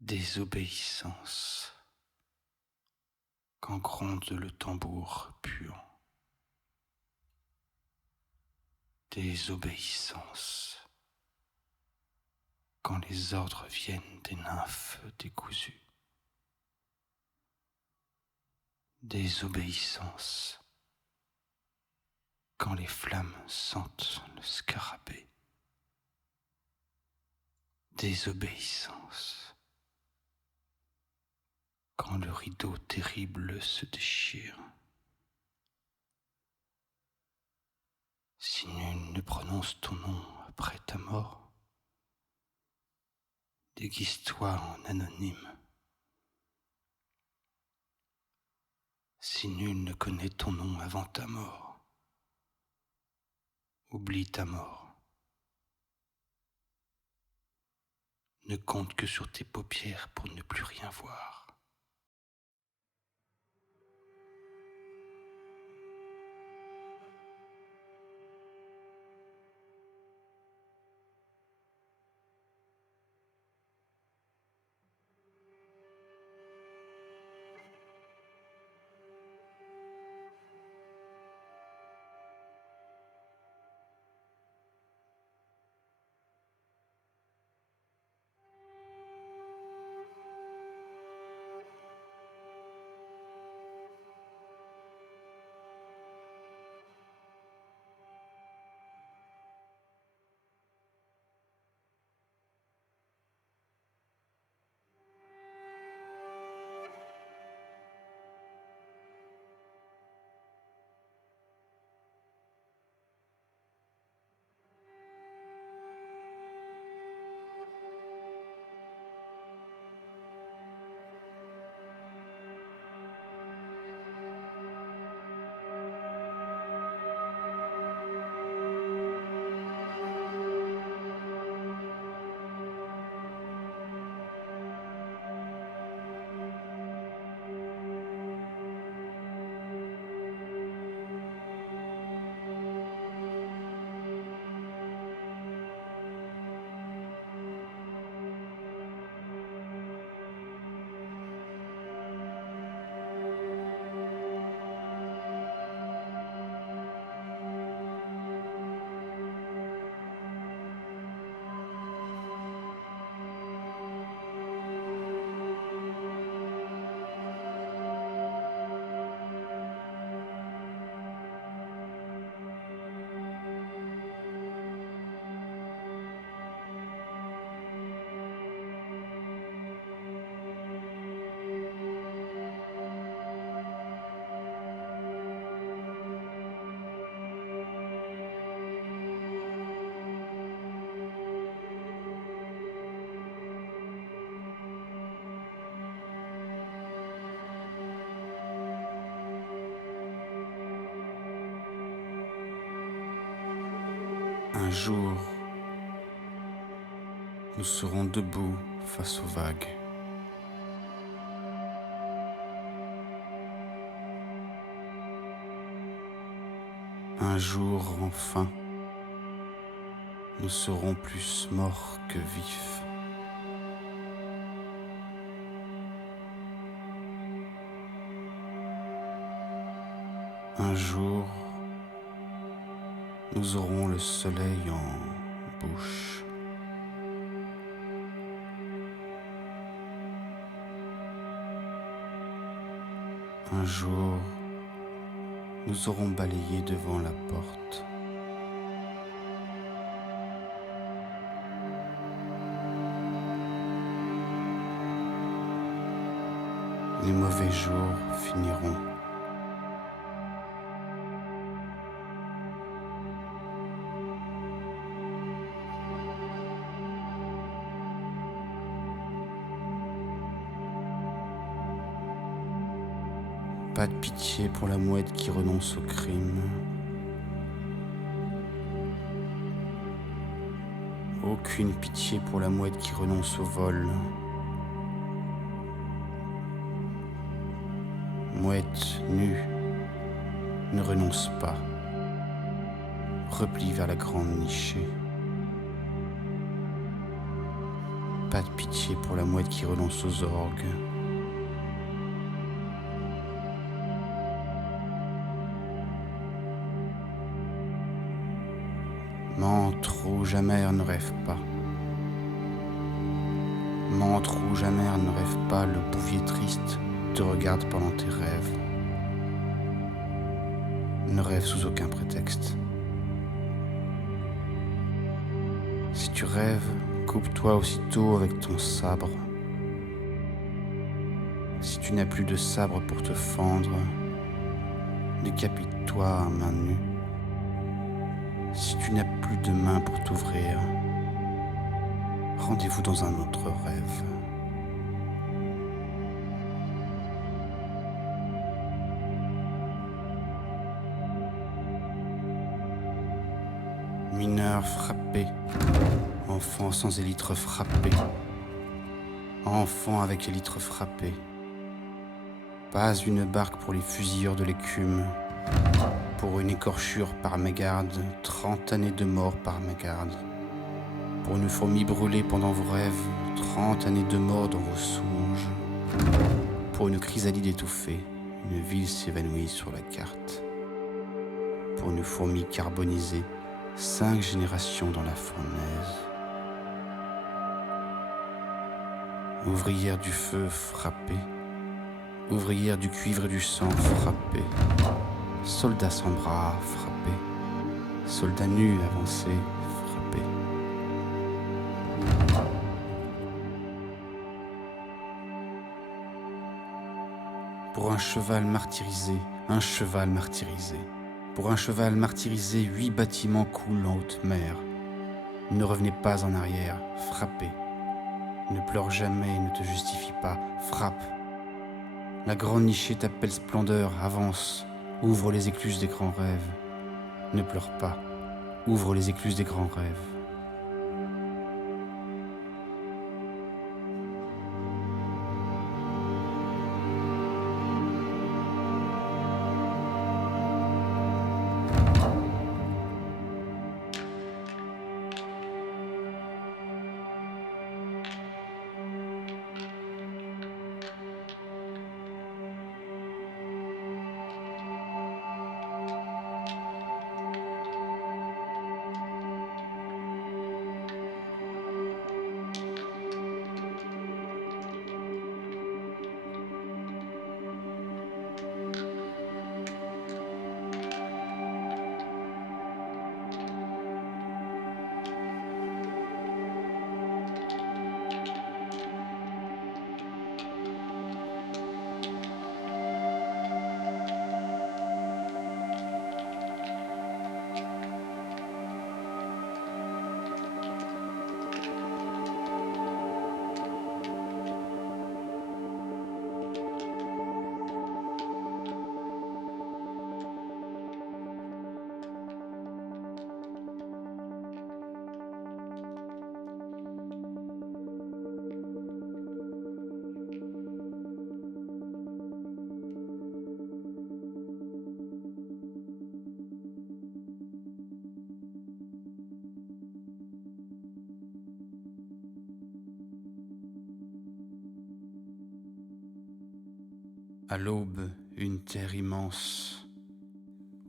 Désobéissance, quand gronde le tambour puant. Désobéissance, quand les ordres viennent des nymphes décousues. Désobéissance, quand les flammes sentent le scarabée. Désobéissance, quand le rideau terrible se déchire. Si nul ne prononce ton nom après ta mort, déguise-toi en anonyme. Si nul ne connaît ton nom avant ta mort, oublie ta mort. Ne compte que sur tes paupières pour ne plus rien voir. Un jour, nous serons debout face aux vagues. Un jour, enfin, nous serons plus morts que vifs. Un jour, nous aurons le soleil en bouche. Un jour, nous aurons balayé devant la porte. Les mauvais jours finiront. Pas de pitié pour la mouette qui renonce au crime. Aucune pitié pour la mouette qui renonce au vol. Mouette nue, ne renonce pas. Replie vers la grande nichée. pas de pitié pour la mouette qui renonce aux orgues. Mentre rouge amère ne rêve pas. Mentre rouge amère ne rêve pas, le bouvier triste te regarde pendant tes rêves. Ne rêve sous aucun prétexte. Si tu rêves, coupe-toi aussitôt avec ton sabre. Si tu n'as plus de sabre pour te fendre, décapite-toi à main nue. Si tu n'as plus de main pour t'ouvrir, rendez-vous dans un autre rêve. Mineur frappé, enfant sans élytre frappé, enfant avec élytre frappé. Pas une barque pour les fusilleurs de l'écume, pour une écorchure par mégarde, 30 années de mort par mégarde. Pour une fourmi brûlée pendant vos rêves, 30 années de mort dans vos songes. Pour une chrysalide étouffée, une ville s'évanouit sur la carte. Pour une fourmi carbonisée, 5 générations dans la fournaise. Ouvrière du feu frappée, ouvrière du cuivre et du sang frappée, soldat sans bras frappé, soldat nu avancé frappé. Pour un cheval martyrisé, un cheval martyrisé. Pour un cheval martyrisé, 8 bâtiments coulent en haute mer. Ne revenez pas en arrière, frappez. Ne pleure jamais, ne te justifie pas, frappe. La grande nichée t'appelle splendeur, avance, ouvre les écluses des grands rêves. Ne pleure pas, ouvre les écluses des grands rêves. À l'aube, une terre immense,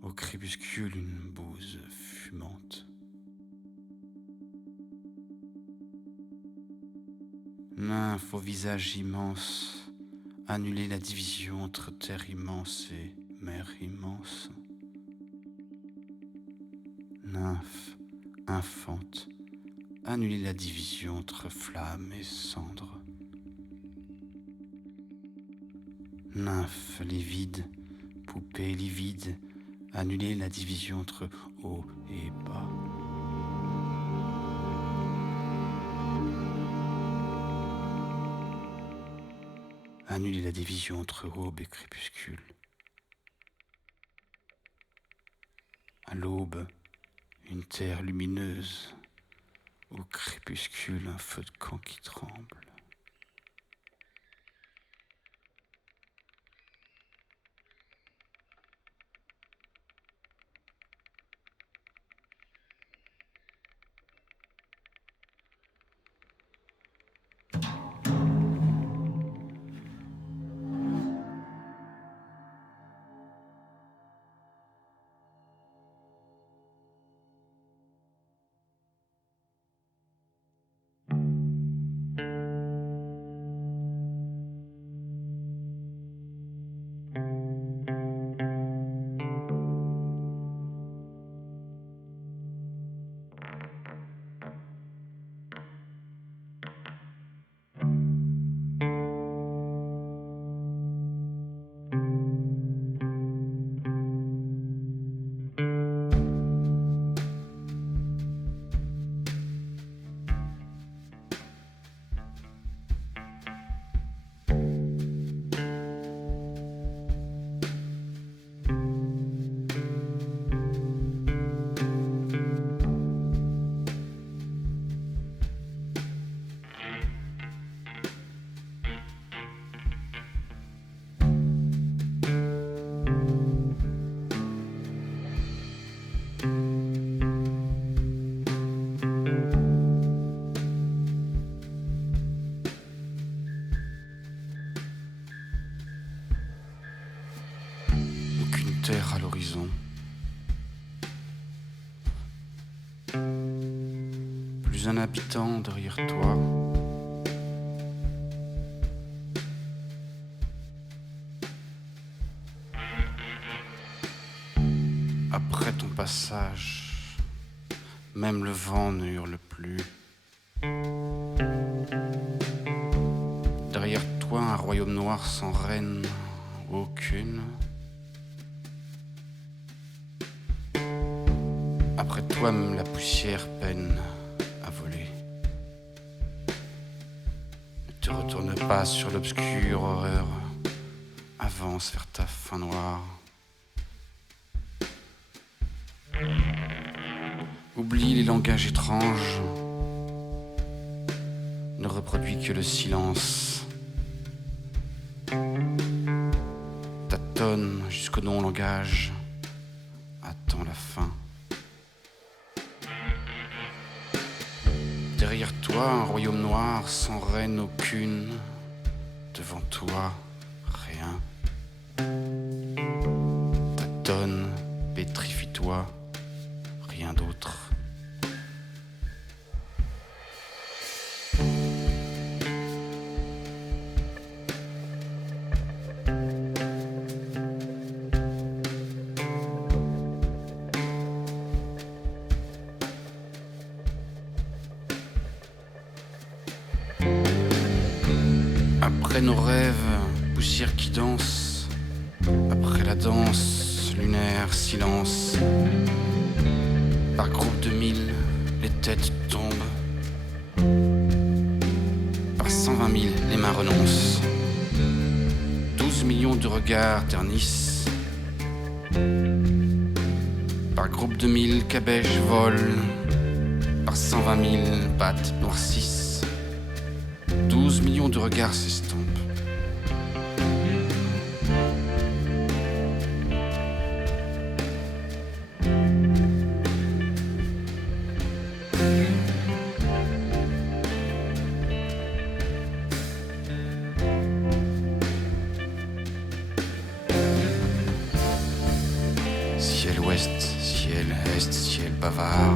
au crépuscule, une bouse fumante. Nymphe au visage immense, annuler la division entre terre immense et mer immense. Nymphe, infante, annuler la division entre flamme et cendre. Nymphe livide, poupée livide, annuler la division entre haut et bas. Annuler la division entre aube et crépuscule. À l'aube, une terre lumineuse, au crépuscule, un feu de camp qui tremble. terre à l'horizon. Plus un habitant derrière toi. Après ton passage, même le vent ne hurle plus. Derrière toi, un royaume noir sans reine aucune. Après toi, même la poussière peine à voler. Ne te retourne pas sur l'obscure horreur. Avance vers ta fin noire. Oublie les langages étranges. Ne reproduis que le silence. Tâtonne jusqu'au non-langage. Attends la fin. Derrière toi, un royaume noir sans reine aucune. Devant toi, rien. Tâtonne, pétrifie-toi, rien d'autre. Après nos rêves, poussière qui danse. Après la danse, lunaire, silence. Par groupe de 1000, les têtes tombent. Par 120 000, les mains renoncent. 12 millions de regards ternissent. Par groupe de 1000, cabèches volent. Par 120 000, pattes noircissent. 12 millions de regards s'estompent. Ciel ouest, ciel est, ciel bavard.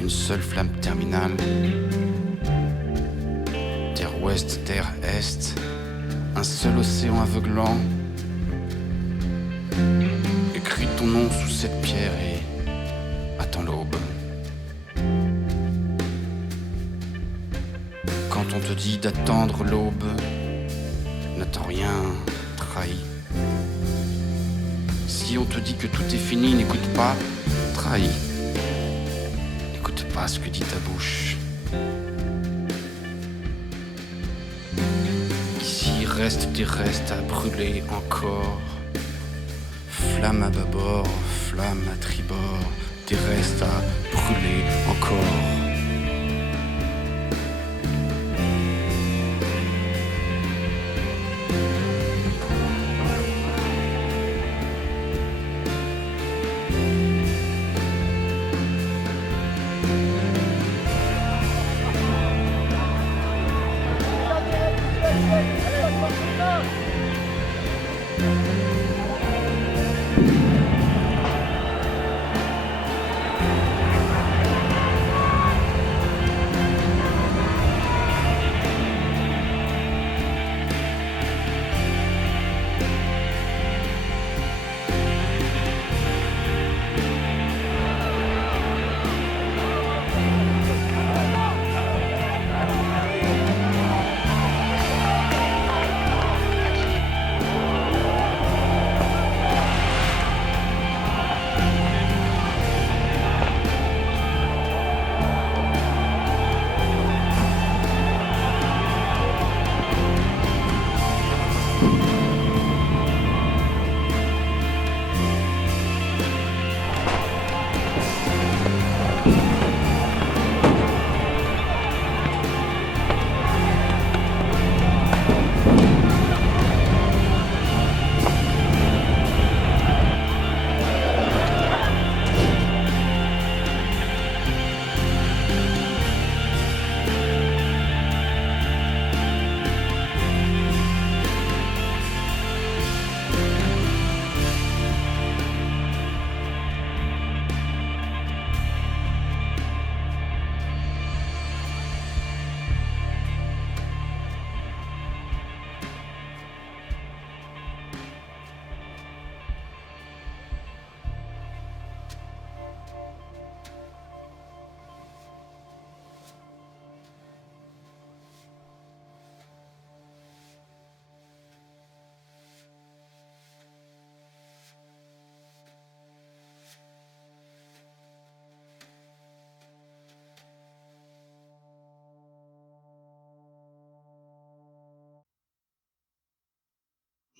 Une seule flamme terminale. Terre ouest, terre est. Un seul océan aveuglant. Écris ton nom sous cette pierre et attends l'aube. Quand on te dit d'attendre l'aube, n'attends rien, trahi. Si on te dit que tout est fini, n'écoute pas, trahi. N'écoute pas ce que dit ta bouche. Ici reste des restes à brûler encore. Flamme à bâbord, flamme à tribord, des restes à brûler encore.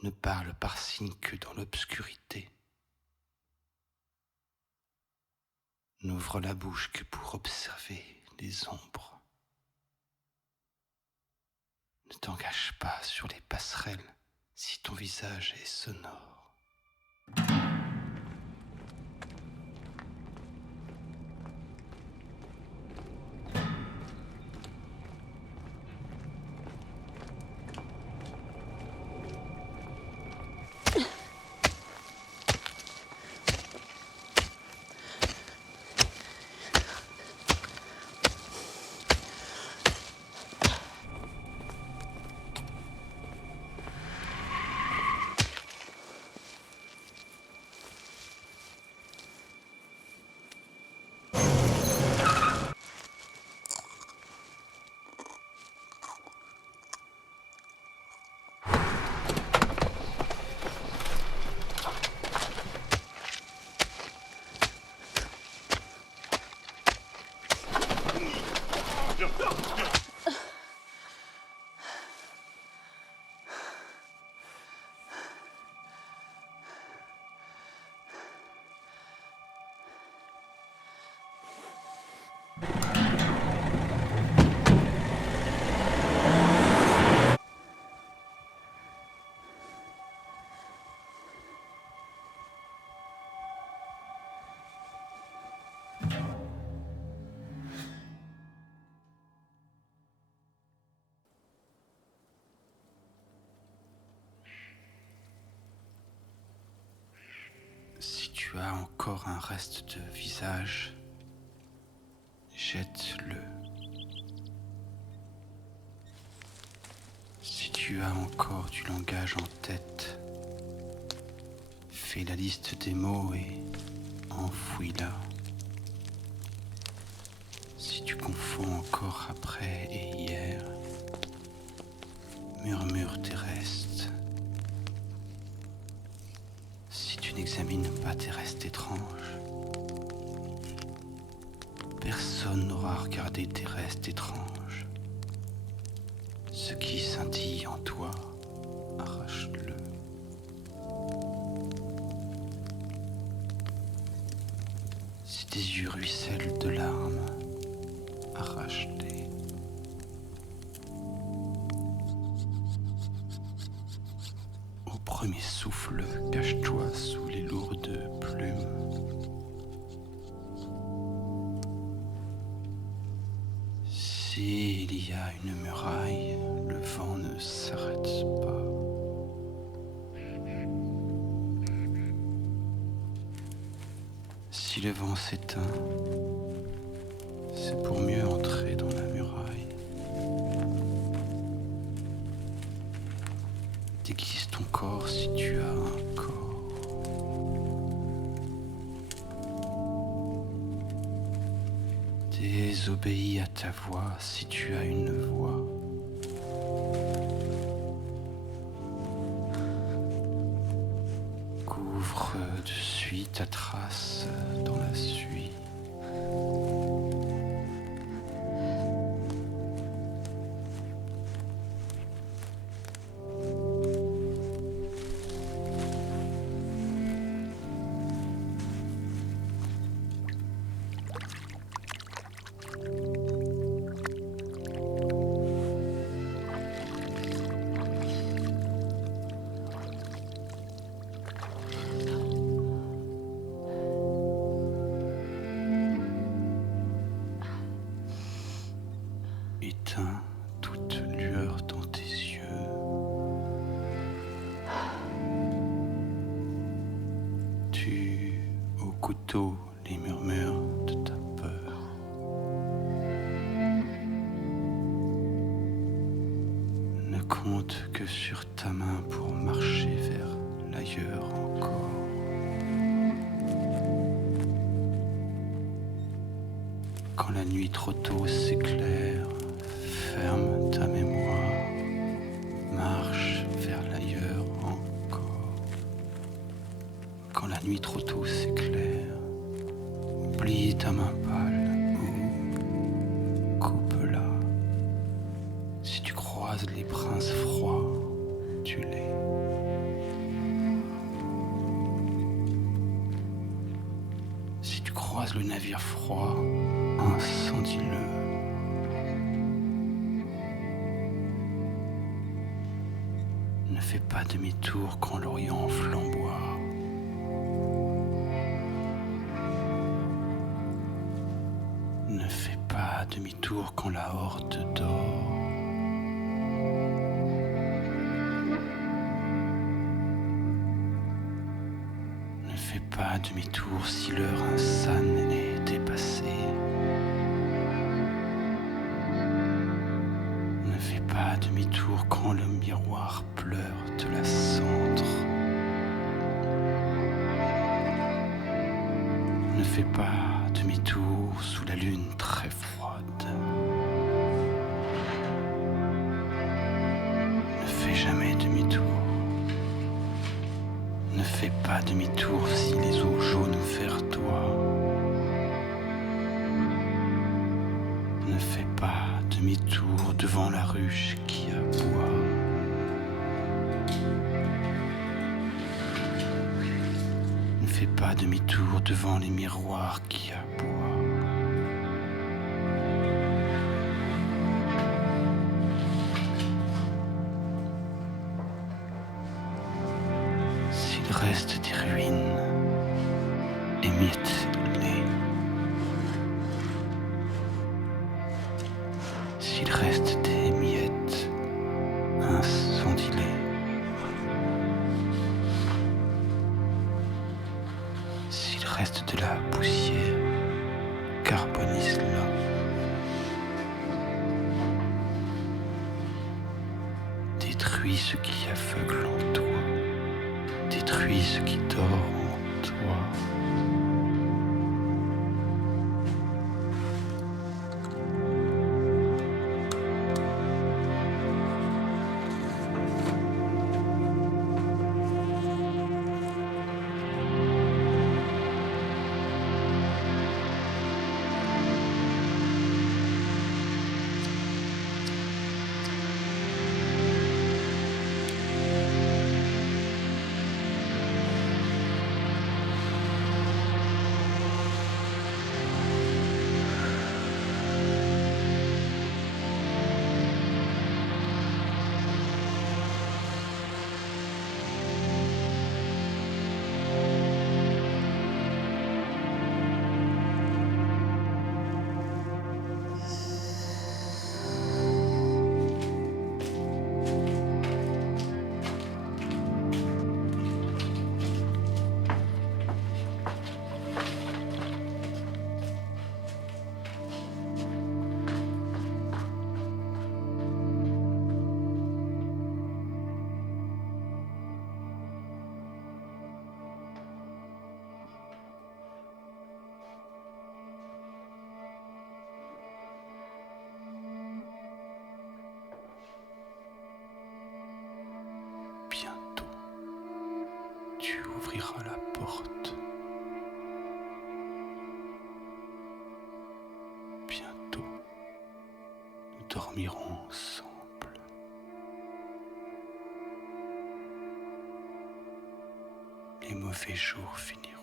ne parle par signe que dans l'obscurité. N'ouvre la bouche que pour observer les ombres. Ne t'engage pas sur les passerelles si ton visage est sonore. Si tu as encore un reste de visage, jette-le. Si tu as encore du langage en tête, fais la liste des mots et enfouis-la. Si tu confonds encore après et hier, murmure tes restes. Si tu n'examines pas tes restes étranges, personne n'aura regardé tes restes étranges. Ce qui scintille en toi, arrache-le. Si tes yeux ruissellent de larmes, arrache-les. Au premier souffle, cache-toi sous les lourdes plumes. S'il y a une muraille, le vent ne s'arrête pas. Si le vent s'éteint, c'est pour mieux entrer dans la muraille. Déguise ton corps si tu as un corps. Désobéis à ta voix si tu as une voix. Couvre de suie ta trace dans la suie. Éteins toute lueur dans tes yeux. Tue au couteau les murmures de ta peur. Ne compte que sur ta main pour marcher vers l'ailleurs encore. Quand la nuit trop tôt s'éclaire, ferme ta mémoire, marche vers l'ailleurs encore. Quand la nuit trop tôt s'éclaire, oublie ta main pâle ou coupe-la. Si tu croises les princes froids, tue-les. le navire froid, incendie-le. Ne fais pas demi-tour quand l'Orient flamboie. Ne fais pas demi-tour quand la horde dort. Ne fais pas demi-tour si l'heure insane est dépassée. Ne fais pas demi-tour quand le miroir pleure de la cendre. Ne fais pas demi-tour sous la lune très froide. Ne fais jamais demi-tour. Ne fais pas demi-tour si les eaux jaunes verdoient. Ne fais pas demi-tour devant la ruche qui aboie. Ne fais pas demi-tour devant les miroirs qui aboient. S'il reste des ruines, émiette-les. S'il reste des miettes, incendie-les. S'il reste de la poussière, carbonise-la. Détruis ce qui aveugle en toi. Détruis ce qui dort en toi. Bientôt, tu ouvriras la porte. Bientôt, nous dormirons ensemble. Les mauvais jours finiront.